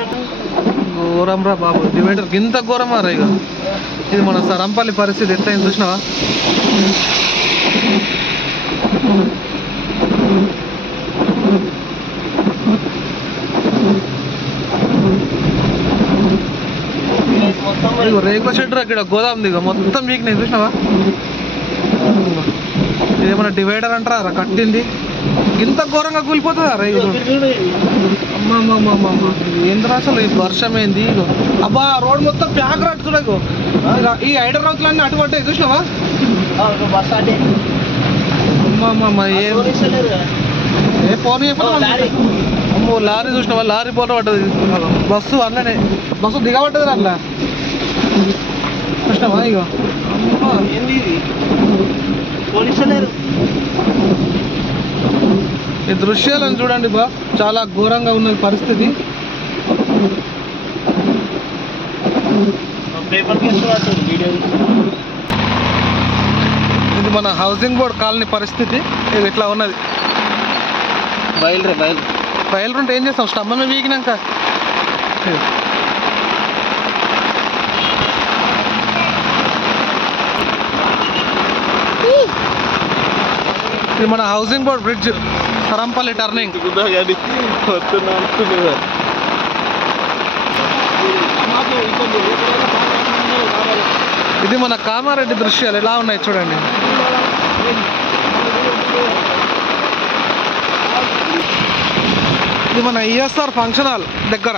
ఘోరం రా బాబు, డివైడర్ ఇంత ఘోరమా రా. ఇక ఇది మన సరంపల్లి పరిస్థితి ఎట్లయింది చూసినావా. ఇగో రేకుల షెడ్ ఇక్కడ గోదాం దిగ మొత్తం మీకు నేను చూసినావా. ఇదేమన్నా డివైడర్ అంటారా కట్టింది, ఇంత ఘోరంగా కూలిపోతుందా రా. ఇగో అమ్మమ్మమ్మమ్మ ఏంద్రా అసలు, ఈ వర్షం ఏంది. ఇగో అబ్బా రోడ్ మొత్తం ప్యాక్ రా చూడ. ఇగో ఈ ఐడర్ రౌతులన్నీ అటు పడ్డాయి చూసినావా. అమ్మమ్మమ్మ ఏ ఫోన్ అమ్మో లారీ చూసినావా, లారీ పోట పడ్డది. బస్సు అట్లనే బస్సు దిగబడ్డది రా అట్లా చూసినావా. ఇగో ఈ దృశ్యాలను చూడండి బా, చాలా ఘోరంగా ఉన్నది పరిస్థితి. ఇది మన హౌసింగ్ బోర్డ్ కాలనీ పరిస్థితి. ఇది ఇట్లా ఉన్నది. బయలుంటే ఏం చేస్తాం, స్టమ్మమే వీగినాక. ఇది మన housing board bridge, Sarampalli turning. ఇది మన కామారెడ్డి దృశ్యాలు ఎలా ఉన్నాయి చూడండి. ఇది మన ఈఎస్ఆర్ ఫంక్షన్ హాల్ దగ్గర.